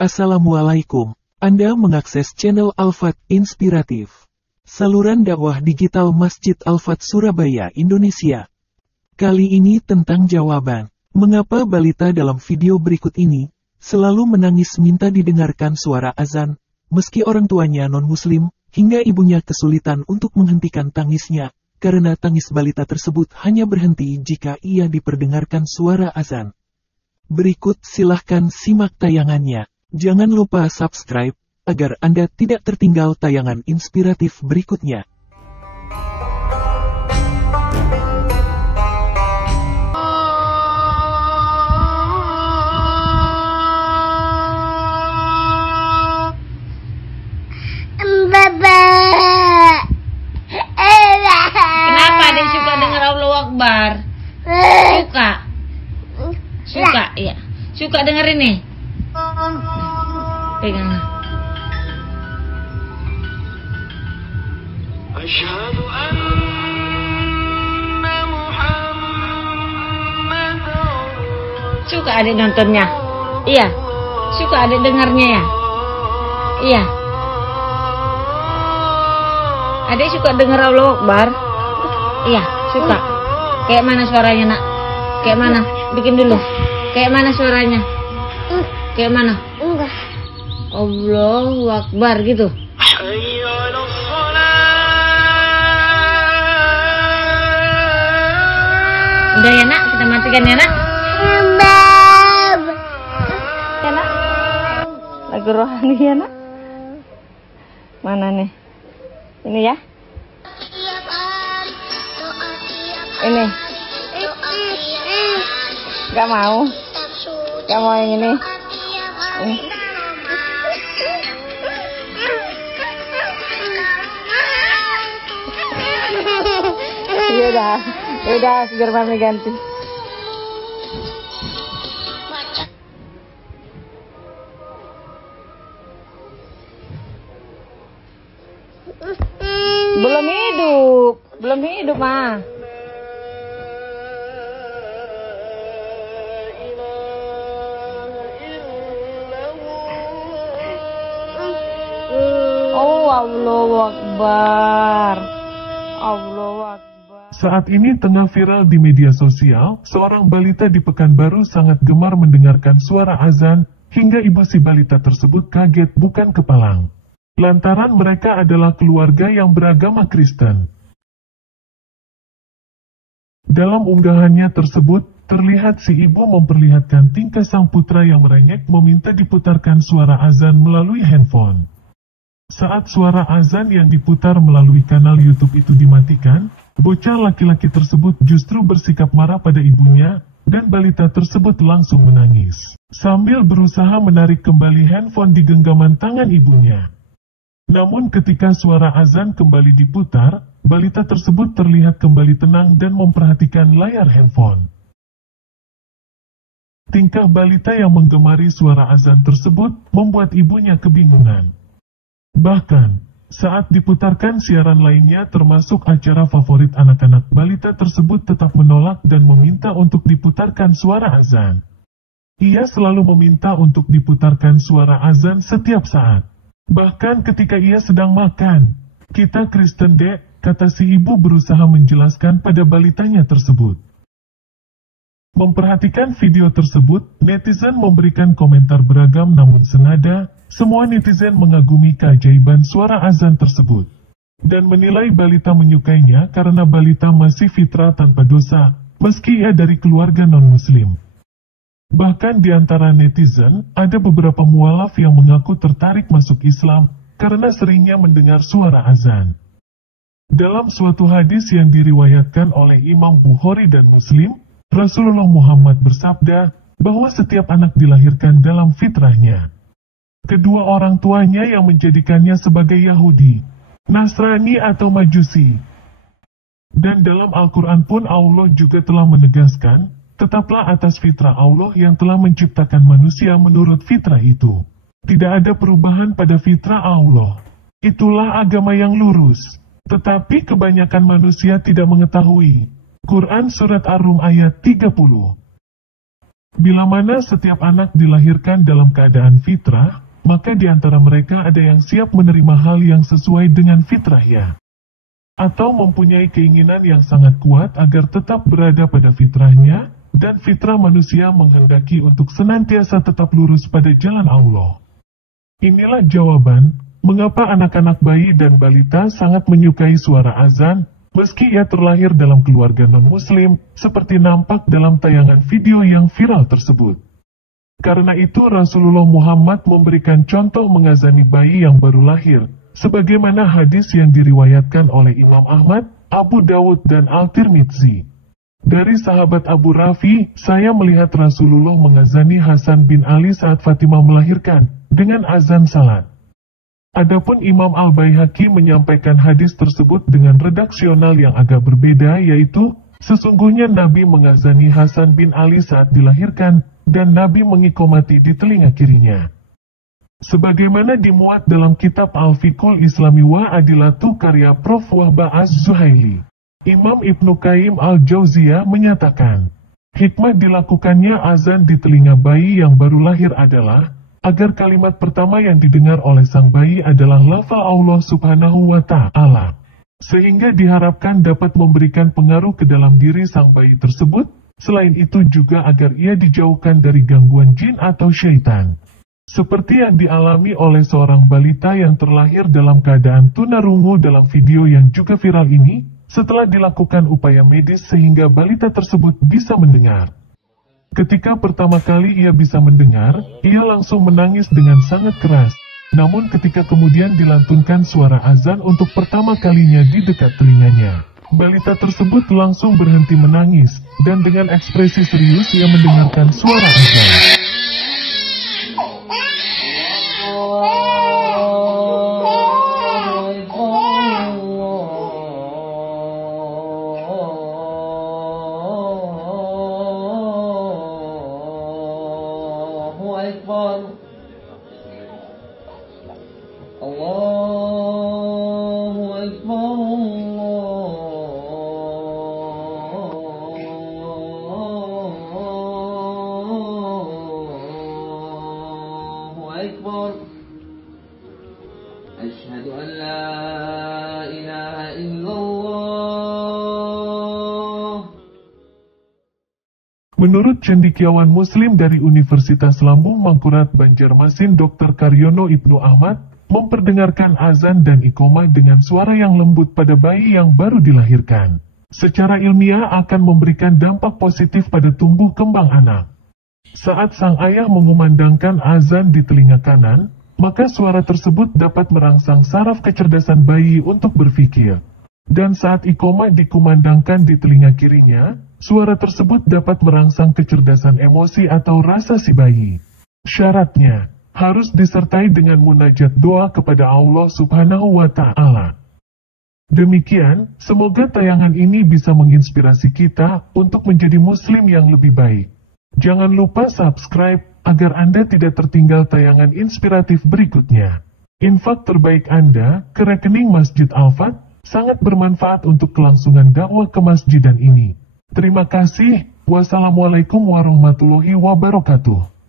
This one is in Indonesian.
Assalamualaikum. Anda mengakses channel Al-Fat Inspiratif, saluran dakwah digital Masjid Al-Fat Surabaya, Indonesia. Kali ini tentang jawaban, mengapa balita dalam video berikut ini selalu menangis minta didengarkan suara azan, meski orang tuanya non-muslim, hingga ibunya kesulitan untuk menghentikan tangisnya, karena tangis balita tersebut hanya berhenti jika ia diperdengarkan suara azan. Berikut silahkan simak tayangannya. Jangan lupa subscribe, agar Anda tidak tertinggal tayangan inspiratif berikutnya. Kenapa adik suka dengar Allahu Akbar? Suka, ya. Suka denger ini. Pegang. Asyhadu anna Muhammadar. Suka adik nontonnya? Iya. Suka adik dengarnya ya? Iya. Adik suka dengar Allahu Akbar? Iya, suka. Kayak mana suaranya, Nak? Kayak mana? Bikin dulu. Kayak mana suaranya? Kayak mana? Enggak. Allahu Akbar gitu. Hayya 'alas shalah. Udah ya, Nak, kita matikan ya, Nak. Bab. Ya, Nak. Lagu rohani ya, Nak. Mana nih? Ini ya. Ini. Gak mau. Gak mau yang ini. Udah, biar mami ganti. Belum hidup, Ma. Oh, Allahu Akbar. Allahu Akbar. Saat ini tengah viral di media sosial, seorang balita di Pekanbaru sangat gemar mendengarkan suara azan, hingga ibu si balita tersebut kaget bukan kepalang. Lantaran mereka adalah keluarga yang beragama Kristen. Dalam unggahannya tersebut, terlihat si ibu memperlihatkan tingkah sang putra yang merengek meminta diputarkan suara azan melalui handphone. Saat suara azan yang diputar melalui kanal YouTube itu dimatikan, bocah laki-laki tersebut justru bersikap marah pada ibunya, dan balita tersebut langsung menangis, sambil berusaha menarik kembali handphone di genggaman tangan ibunya. Namun ketika suara azan kembali diputar, balita tersebut terlihat kembali tenang dan memperhatikan layar handphone. Tingkah balita yang menggemari suara azan tersebut membuat ibunya kebingungan. Bahkan, saat diputarkan siaran lainnya termasuk acara favorit anak-anak, balita tersebut tetap menolak dan meminta untuk diputarkan suara azan. Ia selalu meminta untuk diputarkan suara azan setiap saat. Bahkan ketika ia sedang makan. Kita Kristen, Dek, kata si ibu berusaha menjelaskan pada balitanya tersebut. Memperhatikan video tersebut, netizen memberikan komentar beragam namun senada, semua netizen mengagumi keajaiban suara azan tersebut. Dan menilai balita menyukainya karena balita masih fitrah tanpa dosa, meski ia dari keluarga non-muslim. Bahkan di antara netizen, ada beberapa mualaf yang mengaku tertarik masuk Islam, karena seringnya mendengar suara azan. Dalam suatu hadis yang diriwayatkan oleh Imam Bukhari dan Muslim, Rasulullah Muhammad bersabda, bahwa setiap anak dilahirkan dalam fitrahnya. Kedua orang tuanya yang menjadikannya sebagai Yahudi, Nasrani atau Majusi. Dan dalam Al-Quran pun Allah juga telah menegaskan, tetaplah atas fitrah Allah yang telah menciptakan manusia menurut fitrah itu. Tidak ada perubahan pada fitrah Allah. Itulah agama yang lurus. Tetapi kebanyakan manusia tidak mengetahui. Quran Surat Ar-Rum ayat 30. Bila mana setiap anak dilahirkan dalam keadaan fitrah, maka di antara mereka ada yang siap menerima hal yang sesuai dengan fitrahnya, atau mempunyai keinginan yang sangat kuat agar tetap berada pada fitrahnya, dan fitrah manusia menghendaki untuk senantiasa tetap lurus pada jalan Allah. Inilah jawaban, mengapa anak-anak bayi dan balita sangat menyukai suara azan, meski ia terlahir dalam keluarga non-muslim, seperti nampak dalam tayangan video yang viral tersebut. Karena itu Rasulullah Muhammad memberikan contoh mengazani bayi yang baru lahir, sebagaimana hadis yang diriwayatkan oleh Imam Ahmad, Abu Dawud dan Al-Tirmidzi. Dari sahabat Abu Rafi, saya melihat Rasulullah mengazani Hasan bin Ali saat Fatimah melahirkan, dengan azan salat. Adapun Imam Al-Baihaqi menyampaikan hadis tersebut dengan redaksional yang agak berbeda, yaitu, sesungguhnya Nabi mengazani Hasan bin Ali saat dilahirkan, dan Nabi mengikomati di telinga kirinya. Sebagaimana dimuat dalam kitab Al-Fiqhul Islami wa Adilatu karya Prof. Wahbah Az-Zuhaili. Imam Ibnu Qayyim Al-Jauziyah menyatakan, hikmah dilakukannya azan di telinga bayi yang baru lahir adalah, agar kalimat pertama yang didengar oleh sang bayi adalah lafal Allah Subhanahu wa Ta'ala, sehingga diharapkan dapat memberikan pengaruh ke dalam diri sang bayi tersebut. Selain itu juga agar ia dijauhkan dari gangguan jin atau syaitan. Seperti yang dialami oleh seorang balita yang terlahir dalam keadaan tunarungu dalam video yang juga viral ini, setelah dilakukan upaya medis sehingga balita tersebut bisa mendengar. Ketika pertama kali ia bisa mendengar, ia langsung menangis dengan sangat keras. Namun ketika kemudian dilantunkan suara azan untuk pertama kalinya di dekat telinganya, balita tersebut langsung berhenti menangis, dan dengan ekspresi serius ia mendengarkan suara azan. Asyhadu an la ilaha illallah. Menurut cendekiawan Muslim dari Universitas Lambung Mangkurat Banjarmasin Dr. Karyono Ibnu Ahmad, memperdengarkan azan dan iqomah dengan suara yang lembut pada bayi yang baru dilahirkan, secara ilmiah akan memberikan dampak positif pada tumbuh kembang anak. Saat sang ayah mengumandangkan azan di telinga kanan, maka suara tersebut dapat merangsang saraf kecerdasan bayi untuk berpikir. Dan saat iqomah dikumandangkan di telinga kirinya, suara tersebut dapat merangsang kecerdasan emosi atau rasa si bayi. Syaratnya, harus disertai dengan munajat doa kepada Allah Subhanahu wa Ta'ala. Demikian, semoga tayangan ini bisa menginspirasi kita untuk menjadi muslim yang lebih baik. Jangan lupa subscribe, agar Anda tidak tertinggal tayangan inspiratif berikutnya. Infak terbaik Anda ke rekening Masjid Al-Fat sangat bermanfaat untuk kelangsungan dakwah kemasjidan ini. Terima kasih. Wassalamualaikum warahmatullahi wabarakatuh.